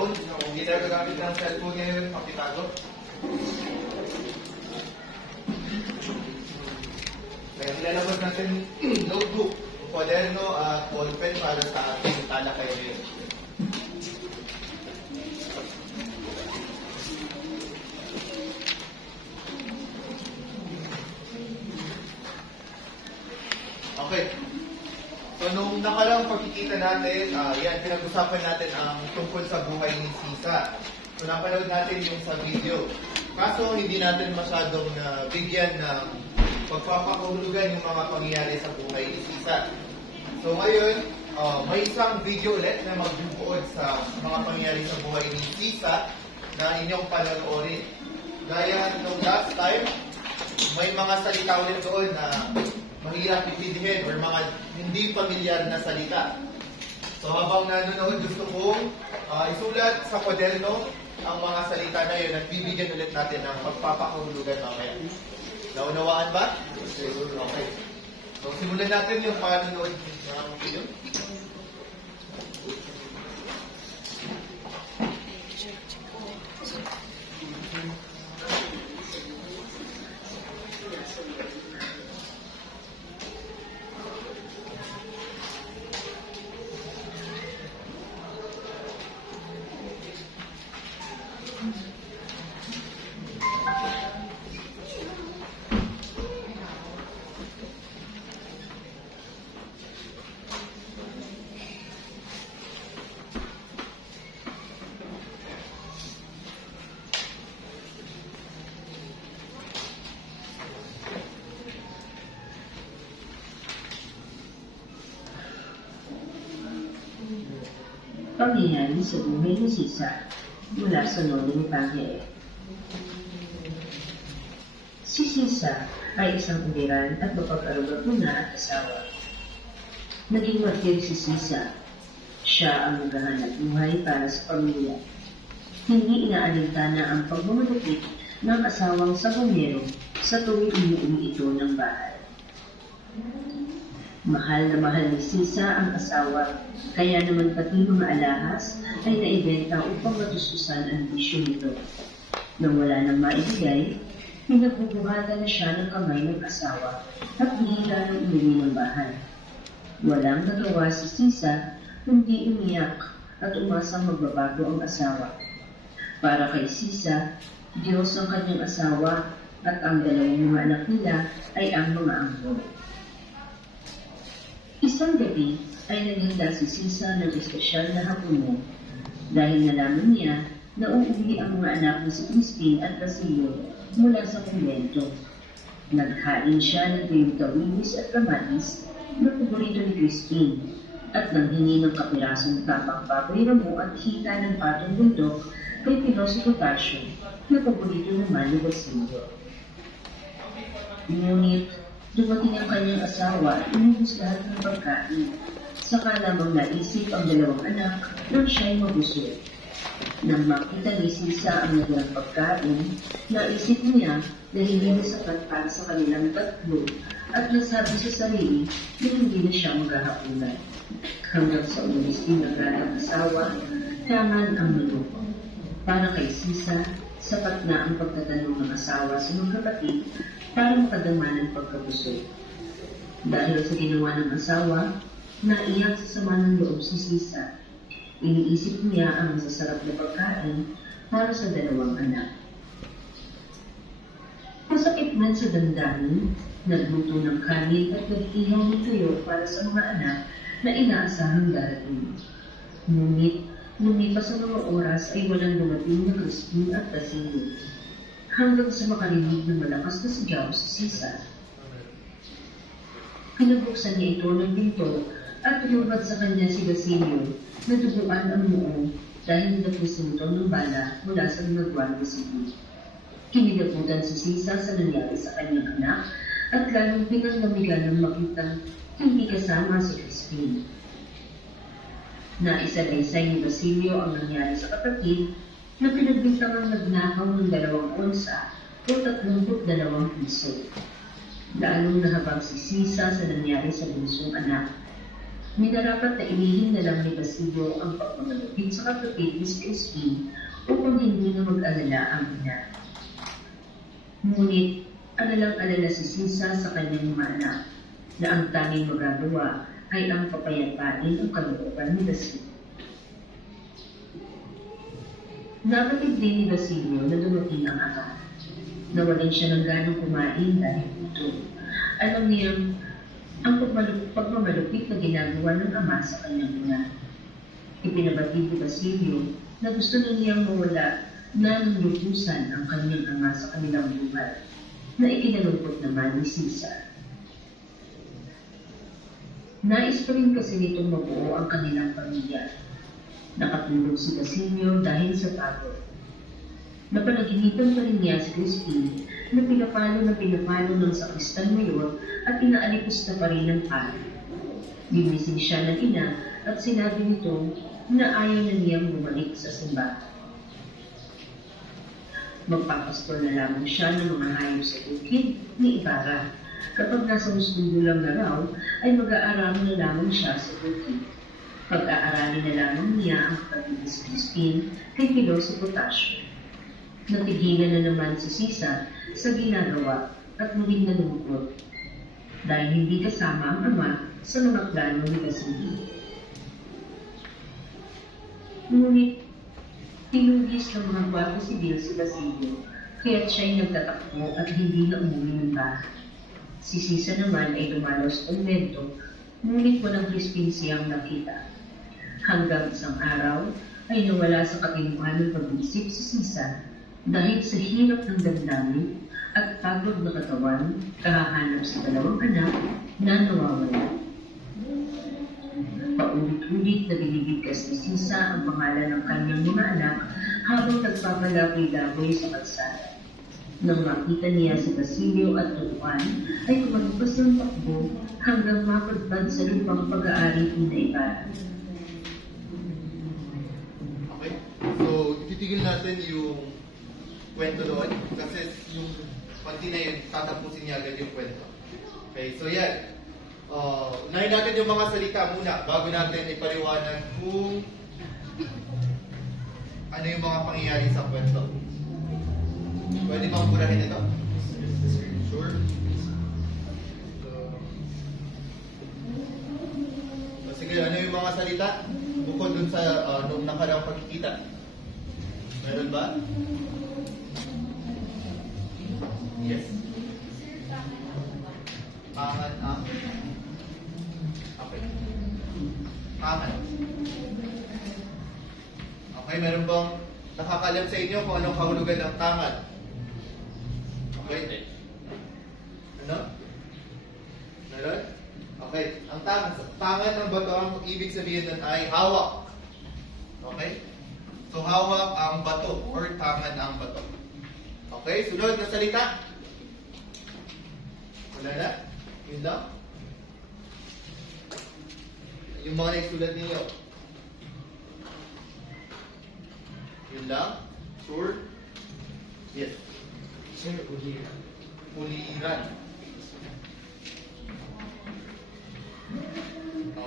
cellphone. Kung hindi na gagamit ng cellphone ngayon, pakitago. Kaya nilalabas natin notebook, kwaderno at ballpen para sa ating talakay ngayon. Okay. So, nung nakarang pagkikita natin, pinag-usapan natin ang tungkol sa buhay ni Sisa. So, napanood natin yung sa video. Kaso, hindi natin masyadong bigyan ng pagpapakahulugan yung mga pangyayari sa buhay ni Sisa. So, ngayon, may isang video ulit na magbubuod sa mga pangyayari sa buhay ni Sisa na inyong panonoorin. Gaya nung last time, may mga salita ulit doon na mahirap itindihin or mga hindi pamilyar na salita. So habang nanonood, gusto kong isulat sa kwaderno ang mga salita na yun at bibigyan ulit natin ng pagpapakahulugan mamaya. Naunawaan ba? Okay. So simulan natin yung panonood ng video. Pangyayari sa buhay ni Sisa mula sa Nonong Evangelyo. Si Sisa ay isang umiran at mapag-arugato na at asawa. Naging martir si Sisa. Siya ang naghahanap buhay para sa pamilya. Hindi inaalintana ang pagmamalupit ng asawang sabongero sa tuwing umuwi ito ng bahay. Mahal na mahal ni Sisa ang asawa, kaya naman pati mga alahas ay naibenta upang matustusan ang bisyo nito. Nang wala nang maibigay, pinabubuhatan na siya ng kamay ng asawa at bihira ng umuwi ng bahay. Walang nagawa si Sisa kundi umiyak at umasang magbabago ang asawa. Para kay Sisa, Diyos ang kanyang asawa at ang dalawang mga anak nila ay ang mga angkol. Isang gabi ay naghanda si Sisa ng espesyal na hapunan dahil nalaman niya na uuwi ang mga anak na si Crispin at Basilio mula sa kumbento. Naghain siya ng tuyong tawilis at kamatis na paborito ni Crispin at nanghingi ng kapirasong tapang baboy ramo at hita ng patong bundok kay Piloso Potasio na paborito naman ni Basilio. Ngunit dumating ang kanyang asawa at inubos lahat ng pagkain. Saka lamang naisip ang dalawang anak nang siya'y mabusog. Nang makita ni Sisa ang nadirang pagkain, naisip niya na hindi na sapat para sa kanilang tatlo at nasabi sa sarili na hindi na siya maghahapunan. Hanggang sa umalis din ang ang asawa, tangan ang maluko. Para kay Sisa, sapat na ang pagtatanong ng asawa sa mga kapatid para makadama ng pagkabusog. Dahil sa ginawa ng asawa, naiyak sa sama ng loob si Sisa. Iniisip niya ang masasarap na pagkain para sa dalawang anak. Masakit man sa damdamin, nagluto ng kanin at nag-ihaw ng tuyo para sa mga anak na inaasahang darating. Ngunit, lumipas ang mga oras ay walang dumating na Crispin at Basilio. Hanggang sa makarinig ng malakas na sigaw sa Sisa. Pinabuksan niya ito ng pinto at lumabas sa kanya si Basilio na duguan ang muong dahil napusin ito ng bala mula sa mga Guardia Civil. Kinilabutan si Sisa sa nangyari sa kanyang anak at lalong pinanglamigan ng makitang hindi kasama si Crispin. Naisalaysay ni Basilio ang nangyari sa kapatid na pinagbintangang nagnakaw ng 2 onsa o 32 piso. Lalong nahabag si Sisa sa nangyari sa bunsong anak. Minarapat na ilihim na lang ni Basilio ang pagmamalupit sa kapatid ni Crispin upang hindi na mag-alala ang ina. Ngunit, alalang-alala si Sisa sa kanyang mga anak na ang tanging magagawa ay ang papayatain ang kalooban ni Basilio. Napatid din ni Basilio na dumating ang ama. Nawalan siya ng ganang kumain dahil gutom. Alam niyang ang pagmamalupit na ginagawa ng ama sa kanyang ina. Ipinabatid ni Basilio na gusto na niyang mawala na ng lubusan ang kanyang ama sa kanilang buhay, na ikinalungkot naman ni Sisa. Nais pa rin kasi nitong mabuo ang kanilang pamilya. Nakatulog si Basilio dahil sa pagod. Napanaginipan pa rin niya si Crispin na pinapalo ng sakristan mayor at inaalipos na pa rin ng pari. Ginising siya ng ina at sinabi nito na ayaw na niyang bumalik sa simbahan. Magpapastol na lamang siya ng mga hayop sa bukid ni Ibarra. Kapag nasa husgundo lang na raw, ay mag-aarami na lamang siya sa bukid. Pag-aarali na lamang niya ang kapatid ni Crispin kay Piloso Potasio. Natigilan na naman si Sisa sa ginagawa at muling nalungkot dahil hindi kasama ang ama sa mga plano ni Basilio. Ngunit, tinugis ng mga gwardiya sibil si Basilio kaya't siya'y nagtatakbo at hindi na umuwi ng bahay. Si Sisa naman ay dumalaw sa konvento, ngunit walang Crispin siyang nakita. Hanggang isang araw ay nawala sa katinuan ng pag-iisip si Sisa dahil sa hirap ng damdamin at pagod na katawan kahahanap sa dalawang anak na nawawala. Paulit-ulit na binibigkas ni Sisa ang pangalan ng kanyang mga anak habang nagpapalaboy-laboy sa kalsada. Nang makita niya si Basilio at Tutuan, ay kumagpas ng takbo hanggang mapadpad sa lupang pag-aari ni Ibarra. Okay? So, titigil natin yung kwento doon kasi yung konti na yun, tatapusin niya agad yung kwento. Okay, so yan. Unahin natin yung mga salita muna bago natin ipaliwanag kung ano yung mga pangyayari sa kwento. Pwede bang burahin ito? Sure. So, sige, ano yung mga salita? Bukod dun sa nung nakaraang pagkikita. Meron ba? Yes. Pangan ang? Okay. Pangan. Okay, meron bang nakakalam sa inyo kung anong kahulugan ng tangan? Okay. Ano? Meron? Okay. Ang tangan ng bato, ang ibig sabihin nun ay hawak. Okay? So, hawak ang bato or tangan ang bato. Okay? Sunod na salita. Wala na? Yun lang? Yung mga naisulat ninyo. Yun lang? Sure? Yes. Sir, uliran. Uliran.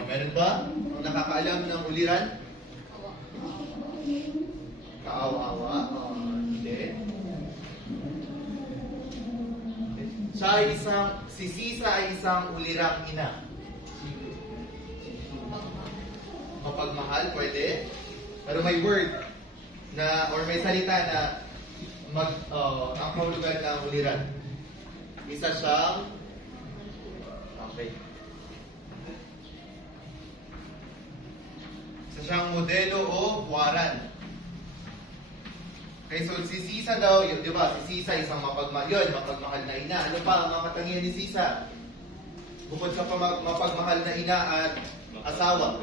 Meron ba? Ang nakakaalam ng uliran? Kaawa-awa? Hindi. Si Sisa ay isang ulirang ina. Mapagmahal, pwede. Pero may word na, or may salita na ang kahulugan ng uliran. Isa siyang, okay. Isa siyang modelo o huwaran. Okay, so si Sisa daw, yun, di ba? Si Sisa isang mapagmahal na ina. Ano pa ang mga katangian ni Sisa? Bukod sa mapagmahal na ina at asawa.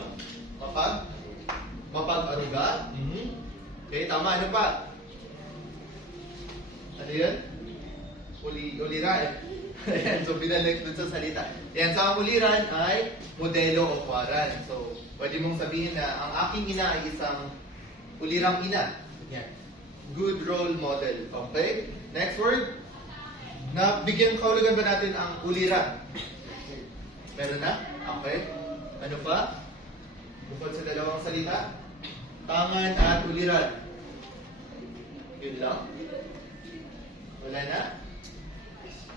Mapag-aruga. Okay, tama. Ano pa? Ano yun? Ulirain. Ayan, so binalik dun sa salita. Ayan, sa uliran ay modelo o huwaran. So, pwede mong sabihin na ang aking ina ay isang ulirang ina. Yan. Good role model. Okay? Next word. Bigyan kahulugan ba natin ang uliran? Meron na? Okay. Ano pa? Bukod sa dalawang salita? Tangan at uliran. Yun lang? Wala na?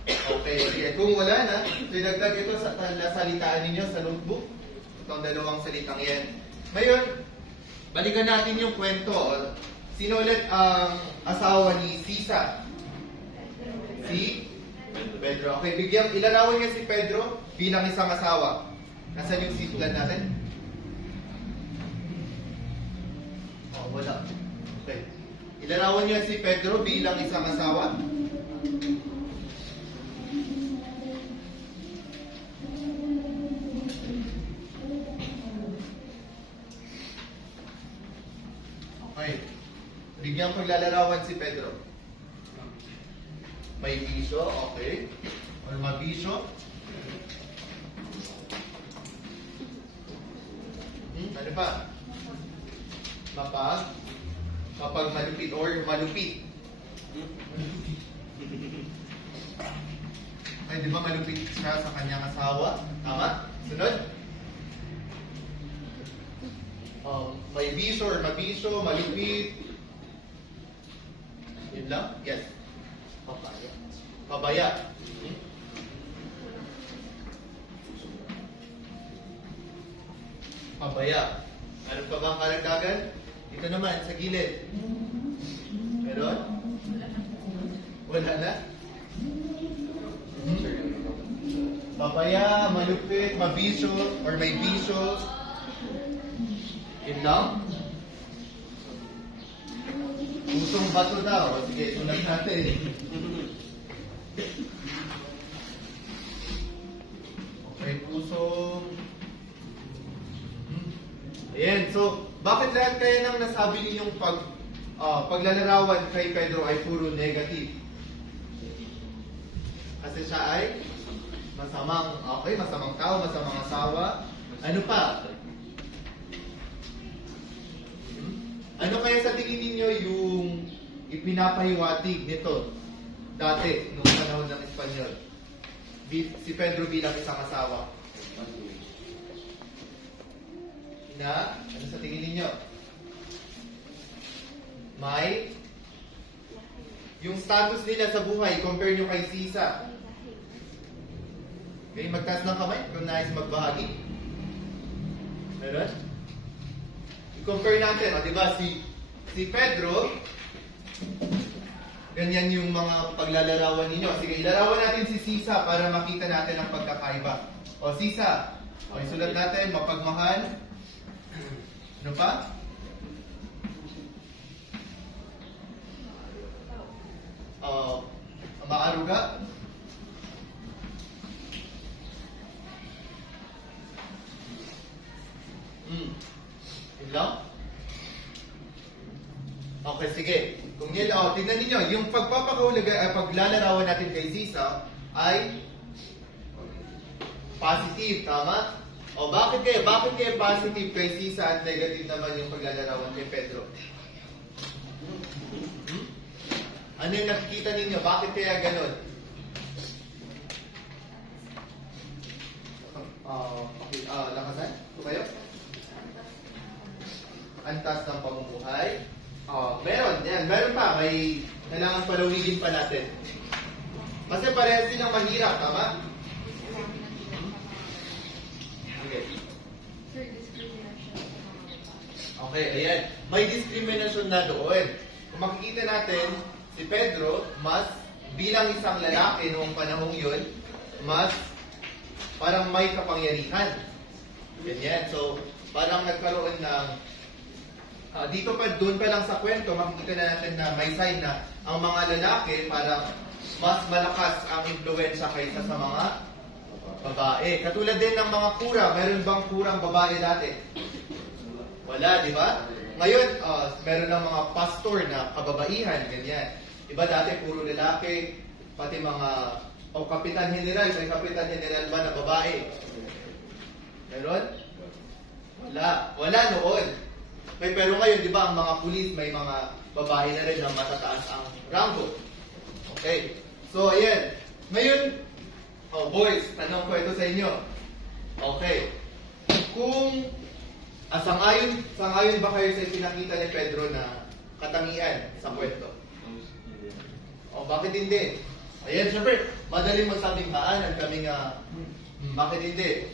Okay, sige. Kung wala na, so idagdag ito sa salitaan ninyo sa notebook. Itong dalawang salitang yan. Ngayon, balikan natin yung kwento. Sino ulit ang asawa ni Sisa? Si Pedro. Okay, ilarawan niya si Pedro bilang isang asawa. Nasaan yung seat plan natin? Oh, wala. Okay. Ilarawan niya si Pedro bilang isang asawa. Okay. Bigyan paglalarawan si Pedro. May bisyo, okay. Or mabisyo. Ano pa? Kapag malupit or malupit. Ay, di ba malupit siya sa kanyang asawa? Tama? Sunod? May bisyo or mabisyo, malupit. Yun lang? Yes. Pabaya. Pabaya. Ano pa ba ang karagdagan? Ito naman, sa gilid. Meron? Wala na? Pabaya, malupit, mabisyo, or may bisyo. Yun lang? Pusong bato daw. Sige, sulat natin. Okay, pusong... Ayan, so, bakit lahat kaya nang nasabi ninyong paglalarawan kay Pedro ay puro negative? Kasi siya ay masamang tao, masamang asawa. Ano pa? Ano kaya sa tingin ninyo yung ipinapahiwatig nito dati, nung panahon ng Espanyol? Si Pedro bilang isang asawa. Ano sa tingin ninyo? May yung status nila sa buhay, compare nyo kay Sisa. Okay, magtaas ng kamay kung nais magbahagi. Meron? I-compare natin, di ba? Si Pedro, ganyan yung mga paglalarawan ninyo. Sige, ilarawan natin si Sisa para makita natin ang pagkakaiba. O, Sisa, isulat natin, mapagmahal. Ano pa? Maaruga. Yun lang? Okay, sige. Kung yun, tignan ninyo, yung paglalarawan natin kay Sisa ay positive, tama? O bakit kaya positive kay Sisa at negative naman yung paglalarawan kay Pedro? Ano yung nakikita ninyo? Bakit kaya ganun? Lakasan? Tumayo? Antas ng pamumuhay. Meron pa. May kailangan palawigin pa natin. Kasi parehas silang mahirap, tama? Okay. Okay, ayan. May discrimination na doon. Kung makikita natin, si Pedro, mas bilang isang lalaki noong panahong yun, mas parang may kapangyarihan. Ganyan. So, parang nagkaroon ng doon pa lang sa kwento, makikita na natin na may sign na ang mga lalaki parang mas malakas ang impluensya kaysa sa mga babae. Katulad din ng mga kura. Meron bang kurang babae dati? Wala, di ba? Ngayon, meron ng mga pastor na kababaihan, ganyan. Iba dati, puro lalaki, pati mga kapitan general. May kapitan general ba na babae? Meron? Wala noon. Pero ngayon, di ba, ang mga pulis, may mga babae na rin na matataas ang rango. Okay. So, ayan. Ngayon, boys, tanong ko ito sa inyo. Okay. kung sangayon ba kayo sa pinakita ni Pedro na katangian sa kwento? O bakit hindi? Ayan, syempre, madaling magsabing ang kaming bakit hindi?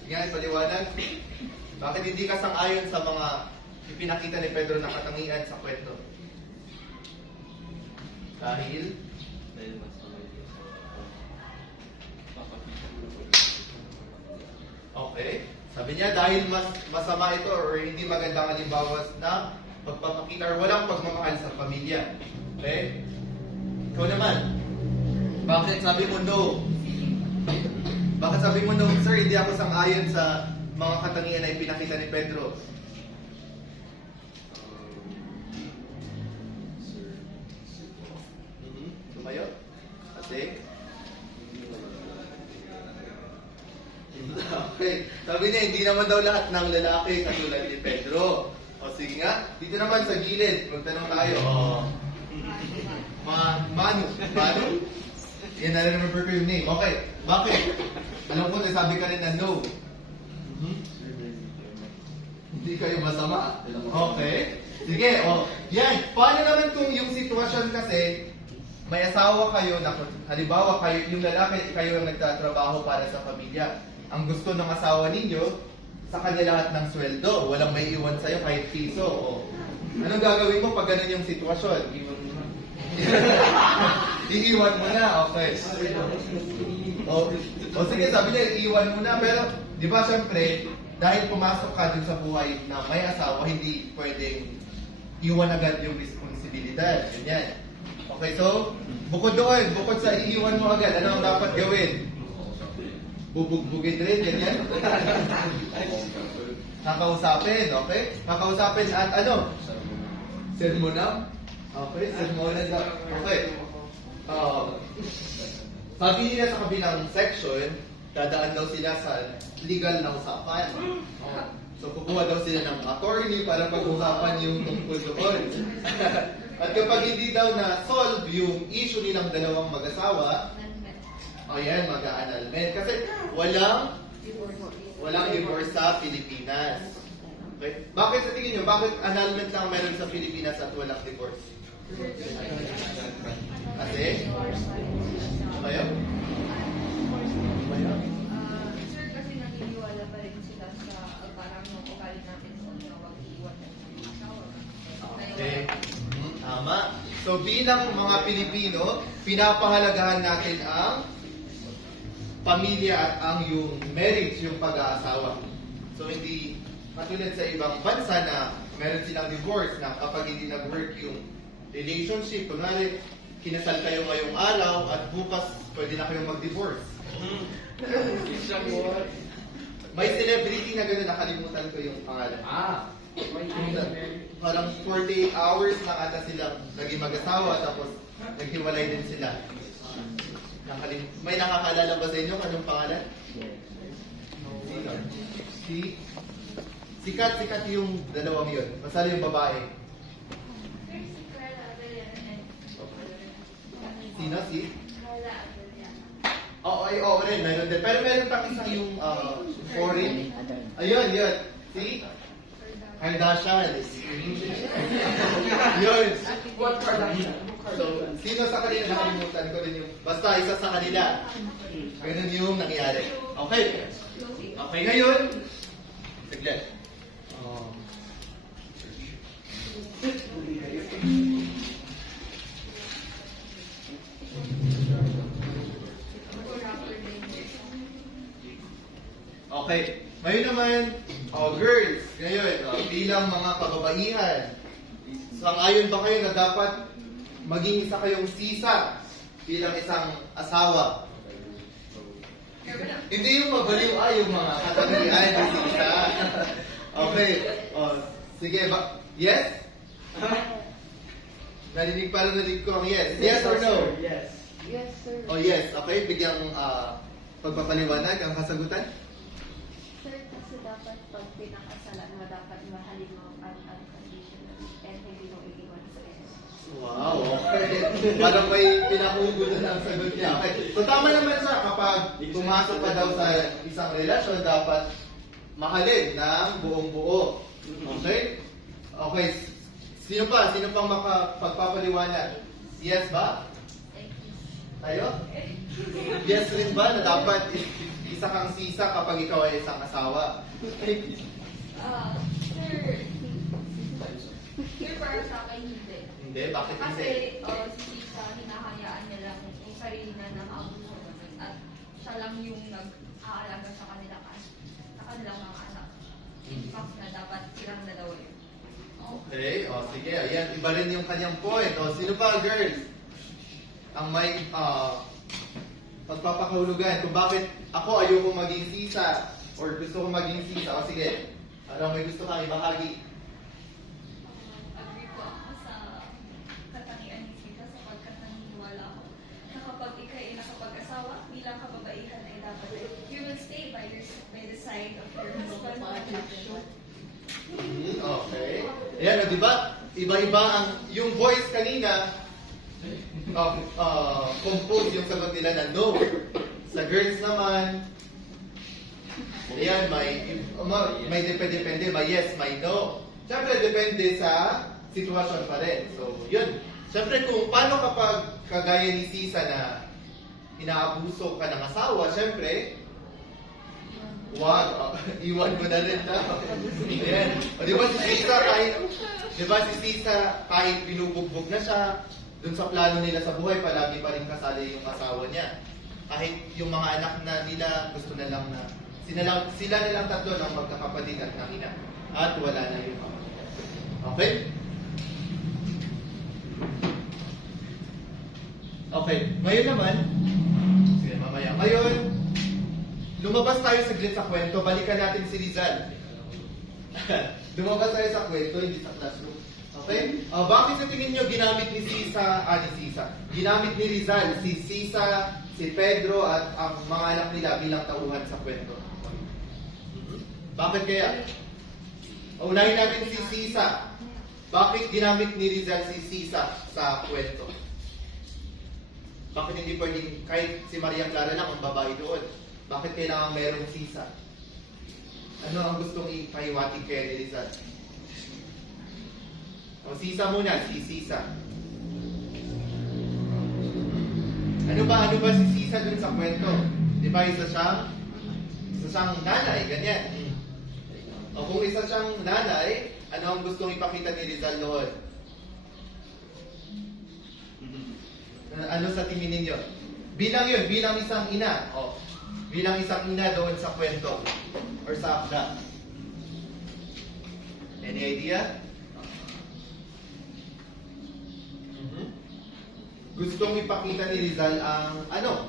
Sige nga, paliwanag. Bakit hindi ka sangayon sa mga ipinakita ni Pedro na katangian sa kwento? Dahil? Okay. Sabi niya, dahil masama ito or hindi magandang halimbawa na pagpapakita or walang pagmamahal sa pamilya. Okay? Ikaw naman, bakit sabi mo no? Bakit sabi mo no, sir, hindi ako sang-ayon sa mga katangian na ipinakita ni Pedro? Tumayo? Kasi? Okay. Sabi niya, hindi naman daw lahat ng lalaki katulad ni Pedro. O sige nga, dito naman sa gilid, magtanong tayo. Manu? Yan, na-remember ko yung name. Okay, bakit? Alam ko, nasabi ka rin na no. Hindi kayo masama. Okay. Sige, yan. Paano naman kung yung sitwasyon kasi, may asawa kayo, halimbawa kayo, yung lalaki, kayo ang nagtatrabaho para sa pamilya. Ang gusto ng asawa ninyo, sa kanya lahat ng sweldo. Walang may iwan sa'yo kahit piso. Anong gagawin mo pag ganun yung sitwasyon? Iiwan mo na, okay. O sige, sabi niya, iiwan mo na. Pero, di ba, syempre, dahil pumasok ka dun sa buhay na may asawa, hindi pwedeng iwan agad yung responsibilidad. Ganyan. Okay, so, bukod sa iiwan mo agad, ano ang dapat gawin? Bubugbugin rin, ganyan. Kakausapin, okay? Kakausapin at ano? Sermonan? Okay, sermonan. Okay. Sabi nila sa kabilang section, dadaan daw sila sa legal na usapan. So, kukuha daw sila ng attorney para pag-usapan yung tungkol doon. At kapag hindi daw na-solve yung issue nilang dalawang mag-asawa, ayan, mag-a-annulment. Kasi walang divorce sa Pilipinas. Okay? Bakit sa tingin nyo, bakit annulment lang meron sa Pilipinas at walang divorce? Kasi? Ayaw? Sir, kasi naniniwala pa rin sila sa parang ugali natin na wag iiwan ng asawa. Okay. Tama. So bilang mga Pilipino, pinapahalagahan natin ang pamilya at ang yung marriage, yung pag-aasawa. So hindi katulad sa ibang bansa na meron silang divorce na kapag hindi nag-work yung relationship, kunwari kinasal kayo ngayong araw at bukas pwede na kayong mag-divorce. May celebrity na gano'n, nakalimutan ko yung pangalan. Parang 48 hours na ata silang naging mag-asawa tapos naghiwalay din sila. May nakakaalala ba sa inyo anong pangalan? Sino? Sikat yung dalawang yun. Masali yung babae. Sino? Oo rin, meron din. Pero meron pa isang yung foreign. Ayun. Si Kardashian. Yun. So, sino sa kanila nakalimutan ko rin yung... Basta isa sa kanila. Ganun yung nangyari. Okay. Okay, ngayon. Saglit. Okay. Ngayon naman, girls, ngayon, bilang mga kababaihan, sang-ayon ba kayo na dapat maging isa kayong sisa bilang isang asawa? Hindi yung mabaliw yung mga katangian ng sisa. Okay. Sige ba? Yes? Narinig ko ang yes. Yes or no? Yes. Yes, sir. Yes. Okay, bigyang pagpapaliwanag ang kasagutan. Sir, kasi dapat pag pinakasalan mo, dapat mahalin mo ang unconditional and hindi mo iiwan sa iyo. Wow, okay. Parang may pinakugutan ang sagot niya. Okay. So tama naman siya kapag pumasok pa daw sa isang relasyon, dapat mahalin ng buong buo. Okay? Okay. Sino pa? Sino pang makapagpapaliwanag? Yes ba? Tayo? Yes rin ba na dapat isa kang sisa kapag ikaw ay isang asawa? Sir, para sa akin hindi. Hindi? Bakit Kasi hindi? si Tisa, hinahayaan niya lang yung sarili na nakabuso naman at siya lang yung nag-aalaga sa kanilang mga anak. In fact na dapat silang dalawa yun. Okay, o sige, ayan, iba rin yung kanyang point. O, sino pa, girls? Ang may pagpapakahulugan kung bakit ako ayoko maging sisa or gusto ko maging sisa. O sige, ano may gusto kang ibahagi? Agree po ako sa katangian ni Sita sapagkat naniniwala ako na kapag ikaw ay nakapag-asawa, bilang kababaihan ay dapat you will stay by the side of your husband. Okay. Ayan, o, di ba? Iba-iba ang, yung boys kanina, compose yung sagot nila na no. Sa girls naman, ayan, may depende, may yes, may no. Siyempre, depende sa sitwasyon pa rin. So, yun. Siyempre, kung paano kapag kagaya ni Sisa na inaabuso ka ng asawa, siyempre, wag, iwan mo na rin daw. Ayan. O, di ba si Sisa kahit binubugbog na siya, dun sa plano nila sa buhay, palagi pa rin kasali yung asawa niya. Kahit yung mga anak na nila, gusto na lang na, sila na lang tatlo ng magkakapatid at nakina. At wala na yung kapatid. Okay? Okay, ngayon naman, sige mamaya. Ngayon, lumabas tayo saglit sa kwento, balikan natin si Rizal. Lumabas tayo sa kwento, hindi sa classroom. Okay? Bakit sa tingin nyo ginamit ni ginamit ni Rizal, si Sisa, si Pedro at ang mga anak nila bilang tauhan sa kwento? Bakit kaya? Unahin natin si Sisa. Bakit ginamit ni Rizal si Sisa sa kwento? Bakit hindi pwedeng kahit si Maria Clara lang ang babae doon? Bakit kailangan merong Sisa? Ano ang gustong ipahiwatig kay ni Rizal? O, Sisa muna, si Sisa. Ano ba si Sisa dun sa kwento? Di ba isa siyang nanay, ganyan. O kung isa siyang nanay, ano ang gustong ipakita ni Rizal noon? Ano sa tingin ninyo? Bilang isang ina. O, bilang isang ina doon sa kwento or sa akda. Any idea? Gustong ipakita ni Rizal ang ano?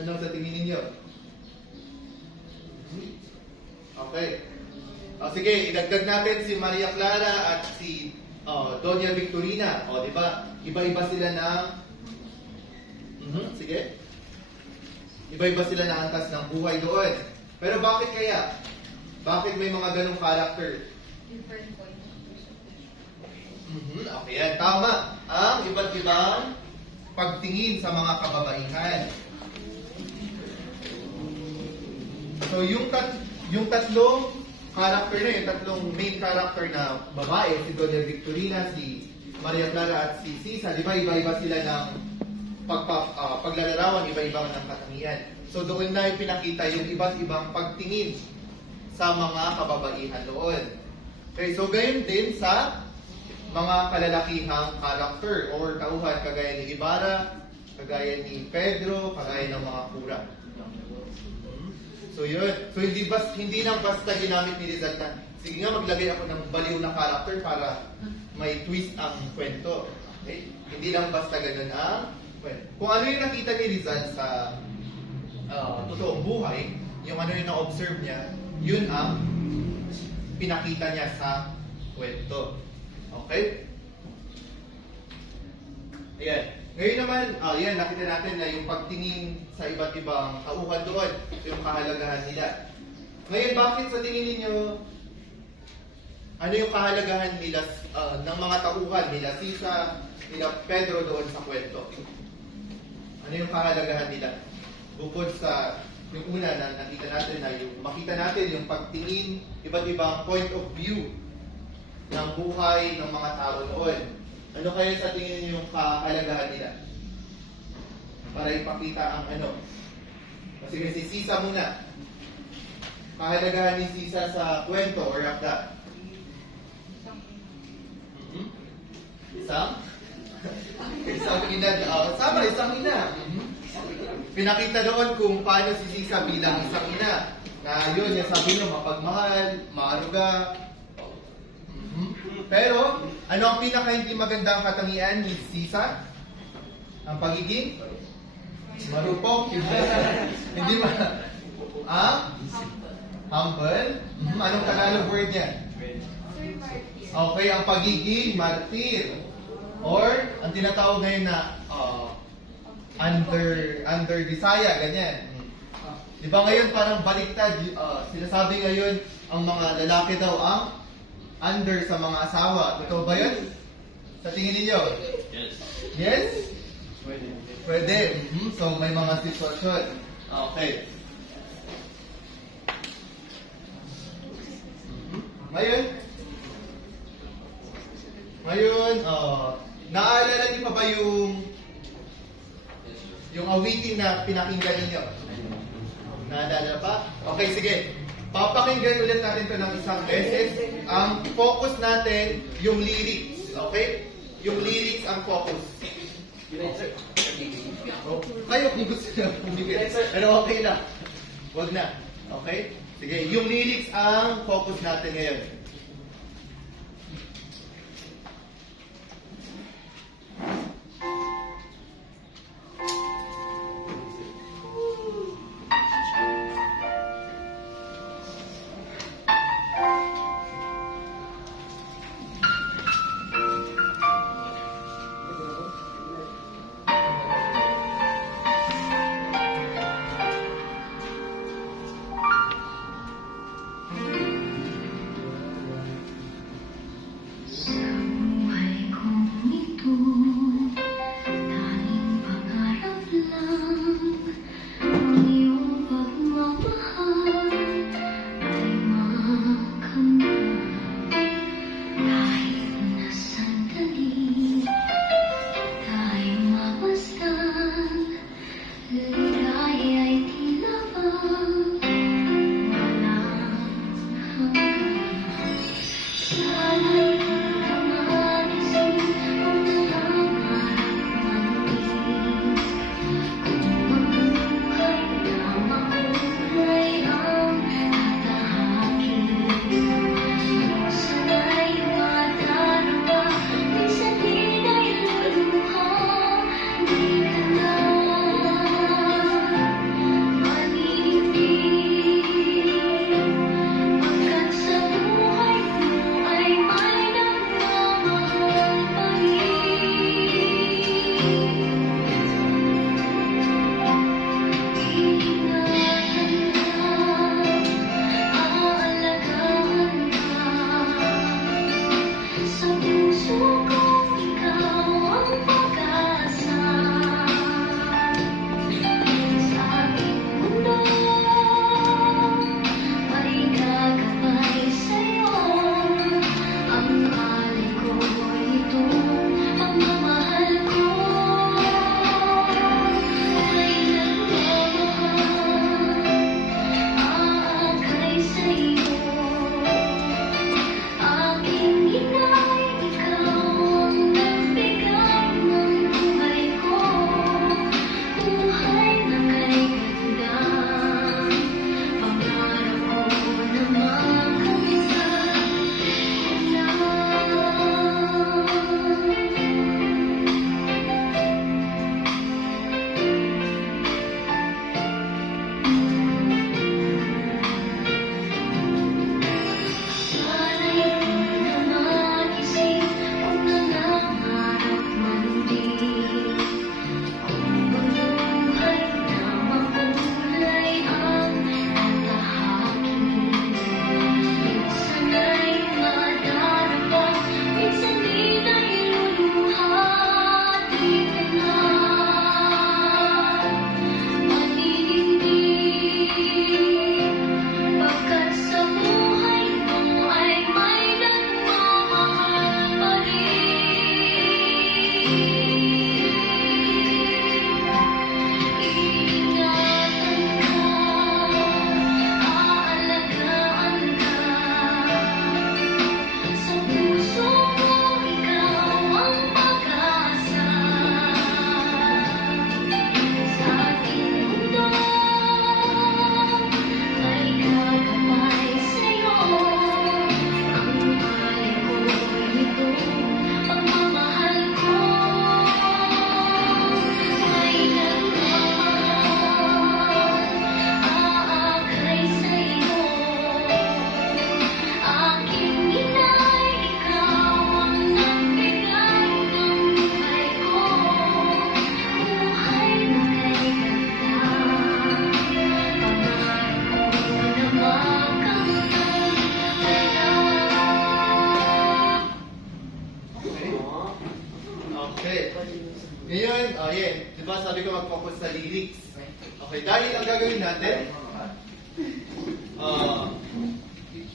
Ano sa tingin ninyo? Okay. Sige, idagdag natin si Maria Clara at si Doña Victorina. O, di ba? Iba-iba sila ng... Sige. Iba-iba sila ng antas ng buhay doon. Pero bakit kaya? Bakit may mga ganong character? Different point of view. Okay, yan. Tama. Ang iba't ibang pagtingin sa mga kababaihan. So, yung tatlong character na, yung tatlong main character na babae, si Doña Victorina, si Maria Clara at si Sisa, di ba iba-iba sila ng paglalarawan, iba-iba ng katangian. So, doon na pinakita yung iba't ibang pagtingin sa mga kababaihan doon. Okay, so gayon din sa mga kalalakihang character or tauhan kagaya ni Ibarra, kagaya ni Pedro, kagaya ng mga kura. So yun. So hindi lang basta ginamit ni Rizal na, sige nga maglagay ako ng baliw na character para may twist ang kwento. Okay? Hindi lang basta ganun ang kwento. Kung ano yung nakita ni Rizal sa totoong buhay, yung ano yung na-observe niya, yun ang pinakita niya sa kwento. Okay? Ayan. Ngayon naman, yan, nakita natin na yung pagtingin sa iba't ibang tauhan doon, yung kahalagahan nila. Ngayon, bakit sa tingin ninyo, ano yung kahalagahan nila ng mga tauhan nila Sisa, nila Pedro doon sa kwento? Ano yung kahalagahan nila? Bukod sa yung una na nakita natin na yung makita natin yung pagtingin, iba't ibang point of view ng buhay ng mga tao noon. Ano kaya sa tingin niyo yung kahalagahan nila? Para ipakita ang ano. Sige, si Sisa muna. Kahalagahan ni Sisa sa kwento or akda. Isang ina. Sama, isang ina. Pinakita doon kung paano si Sisa bilang isang ina. Na yun, yung sabi nyo, mapagmahal, maaruga. Pero, ano ang pinaka hindi magandang katangian ni Sisa? Ang pagiging? Marupok. Hindi ba? Humble? Anong Tagalog word niya? Sir Martin. Okay, ang pagiging martir. Or, ang tinatawag ngayon na under Bisaya, ganyan. Di ba ngayon parang baliktad, sinasabi ngayon ang mga lalaki daw ang under sa mga asawa. Totoo ba yun? Sa tingin ninyo? Yes. Yes? Pwede. So, may mga sitwasyon. Okay. Ngayon, naalala niyo pa ba yung awitin na pinakinggan ninyo? Naalala pa? Okay, sige. Papakinggan ulit natin ito ng isang beses. Ang focus natin, yung lyrics. Okay? Yung lyrics ang focus. Kayo kung gusto nyo pumigil. Pero okay lang. Huwag na. Okay? Sige, yung lyrics ang focus natin ngayon. sabi ko mag-focus sa lyrics. Okay, dahil ang gagawin natin,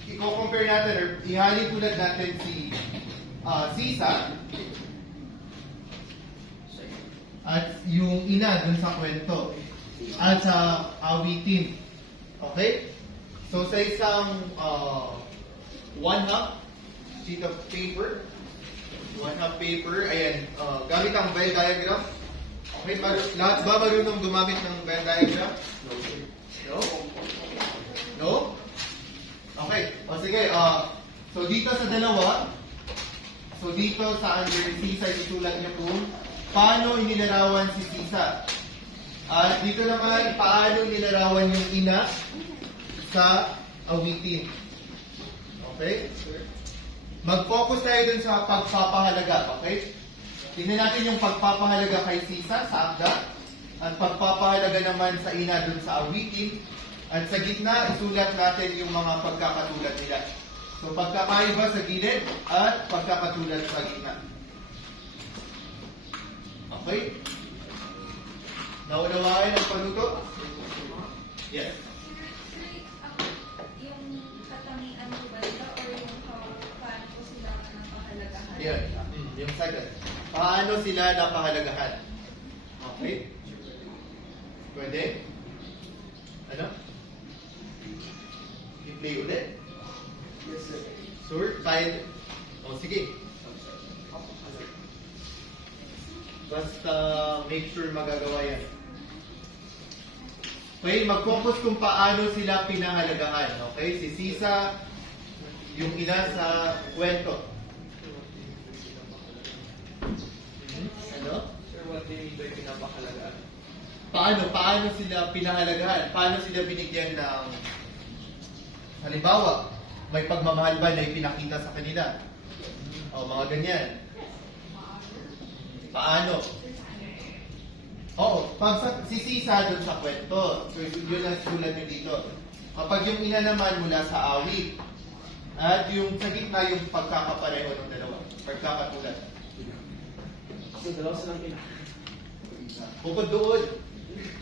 i-compare natin or ihali-tulad natin si Sisa at yung ina dun sa kwento at sa awitin. Okay? So sa isang 1/2 sheet of paper, 1/2 paper, ayan, gamit ang Venn diagram. Okay, lahat ba marunong gumamit ng Venn diagram? No? No? Okay, o sige, so dito sa dalawa, so dito sa under Sisa, isulat niyo kung paano inilarawan si Sisa. At dito naman, paano inilarawan yung ina sa awitin. Okay? Mag-focus tayo dun sa pagpapahalaga, okay? Tingnan natin yung pagpapahalaga kay Sisa sa akda at pagpapahalaga naman sa ina dun sa awitin. At sa gitna, isulat natin yung mga pagkakatulad nila. So, pagkakaiba sa gilid at pagkakatulad sa gitna. Okay? Naunawaan ang panuto? Yes. Yung katangian ko ba nila or yung paano ko sila napahalagahan? Yan. Yung second. Paano sila napahalagahan? Okay? Pwede? Ano? I-play ulit? Yes, sir. Sure? Kaya? O, sige. Basta make sure magagawa yan. Okay, mag-focus kung paano sila pinahalagahan. Okay, si Sisa, yung ina sa kwento. Ano? Sir, what do you mean by pinapakalagaan? Paano sila pinahalagahan? Paano sila binigyan ng halimbawa, may pagmamahal ba na ipinakita sa kanila? O mga ganyan. Paano? Oo, si Sisa doon sa kwento. So, yun ang sulat nyo dito. Kapag yung ina naman mula sa awit, at yung sa gitna yung pagkakapareho ng dalawa. Pagkakatulad. So, dalawa silang ina. Bukod doon,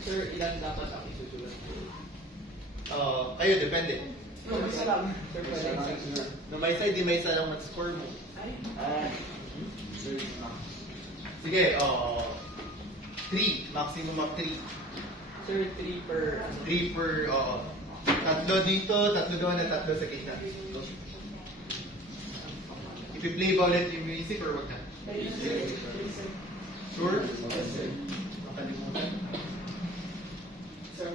Sir, ilan dapat ang isusulat? kayo, depende. No, isa lang. Sir, pwede isa. Na may isa, di may isa lang mag-score mo. Ay. Sige, 3. Maximum of 3. Sir, 3 per... 3 per, tatlo dito, tatlo doon, at tatlo sa gitna. Ipi-play ba ulit yung music or wag na? Sure? Nakalimutan. Sir,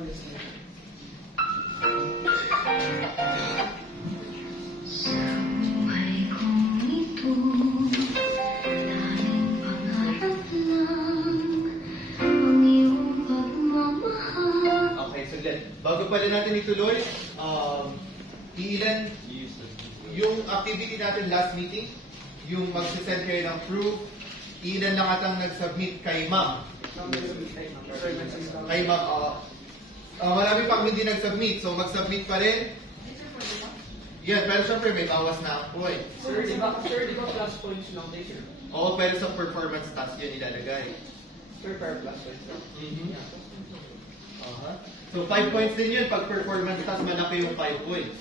Sa buhay kong ito, tanging pangarap lang ang iyong pagmamahal. Okay, so then, bago pala natin ituloy, ilan yung activity natin last meeting, yung mag-send kayo ng proof, ilan lang atang nag-submit kay ma'am. Kay ma'am, marami pang hindi nag-submit, so mag-submit pa rin. Yan, pero syempre may bawas na ang point. Sir, di ba plus points lang tayo, sir? Oo, pero sa performance task yun ilalagay. Sir, per plus points lang. So 5 points din yun pag performance task, malaki yung 5 points.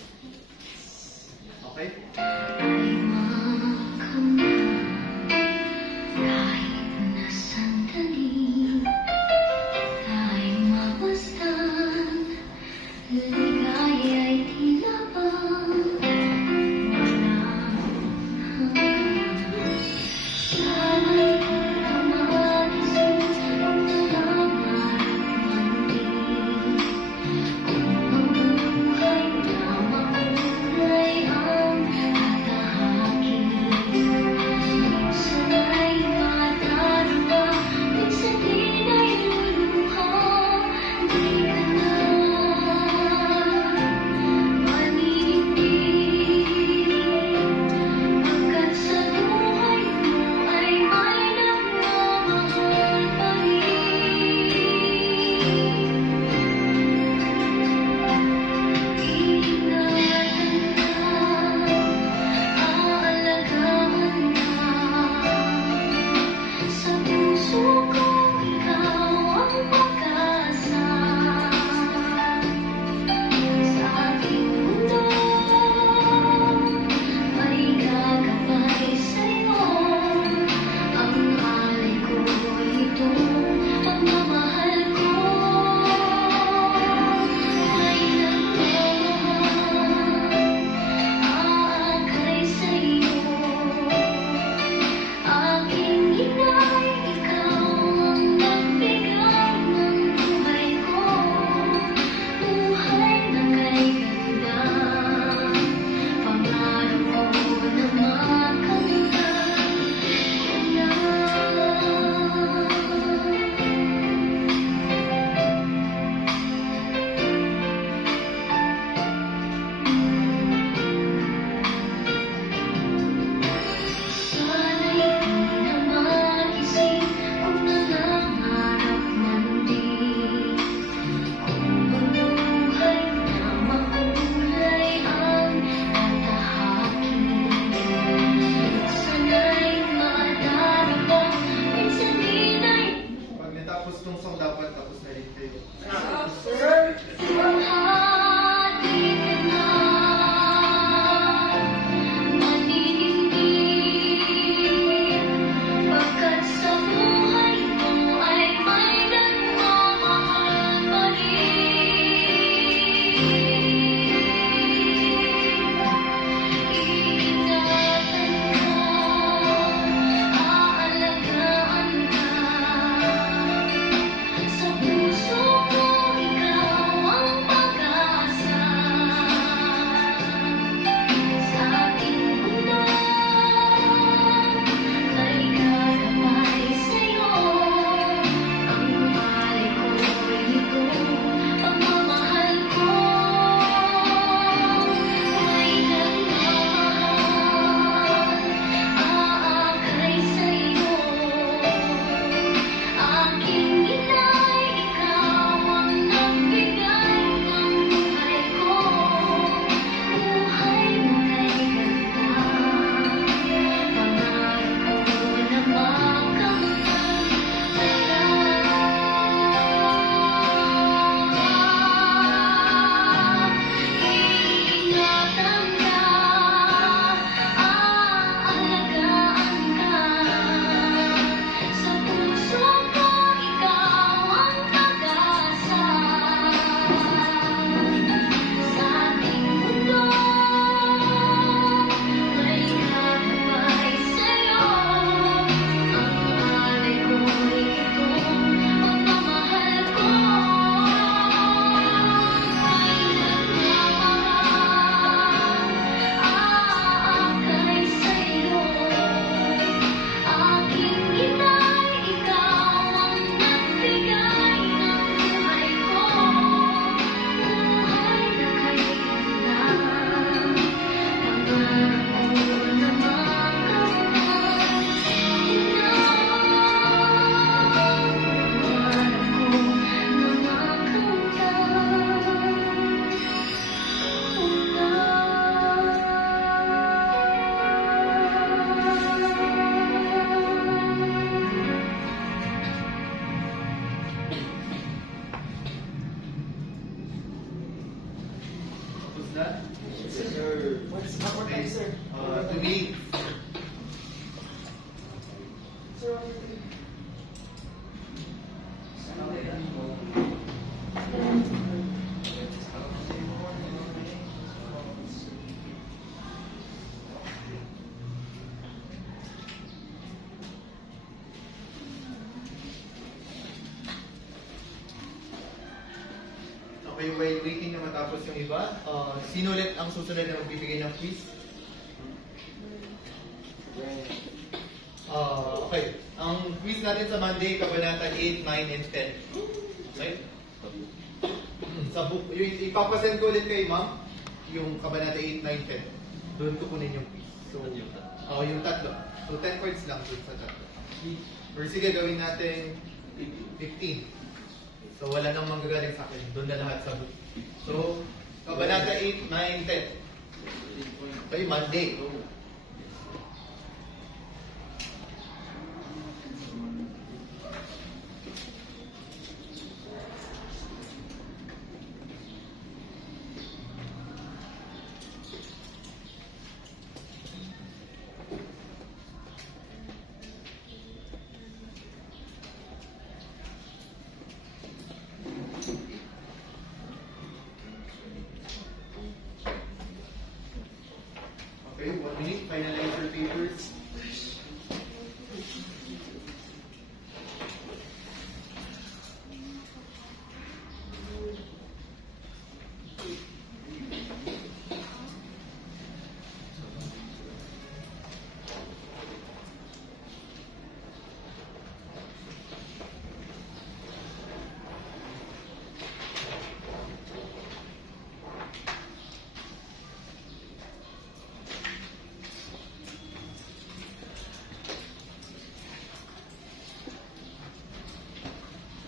Okay? Ay makamit kahit na sandali, tayo mabastan, ligaya'y tila bang walang hanggan. Sana'y tila magising ang nangangarap man din, kung ang buhay lamang What's our time, sir? 2 minutes. Sir, what are you? Okay, while waiting na matapos yung iba, sino ulit ang susunod na magbibigay ng quiz? Okay, ang quiz natin sa Monday, Kabanata 8, 9, and 10. Okay? Sa book, yung ipapasend ko ulit kay ma'am, yung Kabanata 8, 9, 10. Doon ko kunin yung quiz. So, yung tatlo. So, 10 cards lang doon sa tatlo. Or sige, gawin natin 15. So, wala nang manggagaling sa akin. Doon na lahat sa book. So, Kabanata 8, 9, 10. Okay, Monday. Okay, 1 minute. Finalize your papers.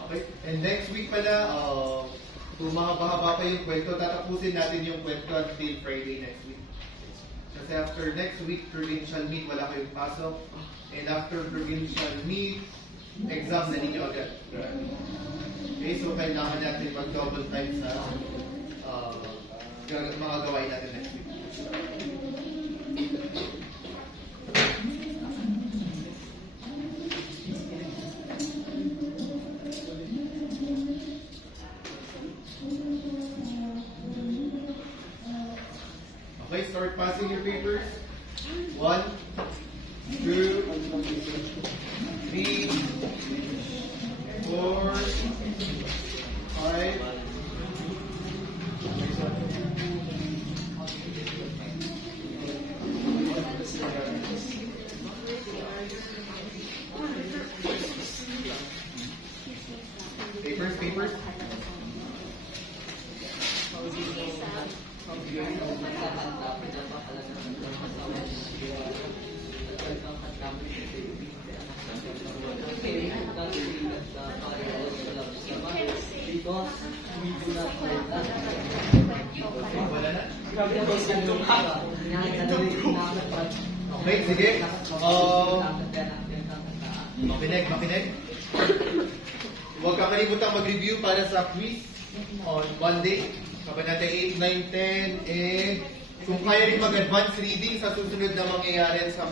Okay, and next week pala, kung mahaba-haba pa yung kwento, tatapusin natin yung kwento until Friday next week. Kasi after next week, provincial meet, wala kayong pasok. And after provincial meet, exam na ninyo agad. Okay, so kailangan natin mag-double time sa mga gawain natin next week. Okay, start passing your papers. 1, 2, 3, 4, 5. Papers. Wala na? Okay, sige. Makinig. Huwag ka kalibutang mag-review para sa quiz on Monday. Kabanata 8, 9, 10, and kung kaya rin mag-advance reading sa susunod na mangyayari sa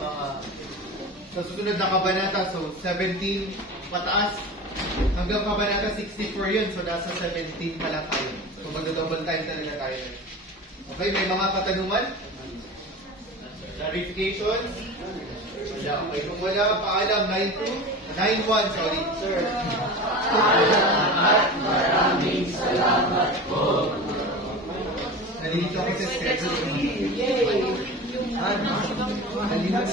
susunod na kabanata. So, 17 pataas hanggang kabanata 64 yun. So, nasa 17 pala tayo. So, mag-double time talaga tayo. Okay, may mga katanungan? Clarifications? Wala. Okay, kung wala, paalam. 9-1, sorry. Sir. Maraming salamat po. Nalilito ako sa schedule. Nalilito.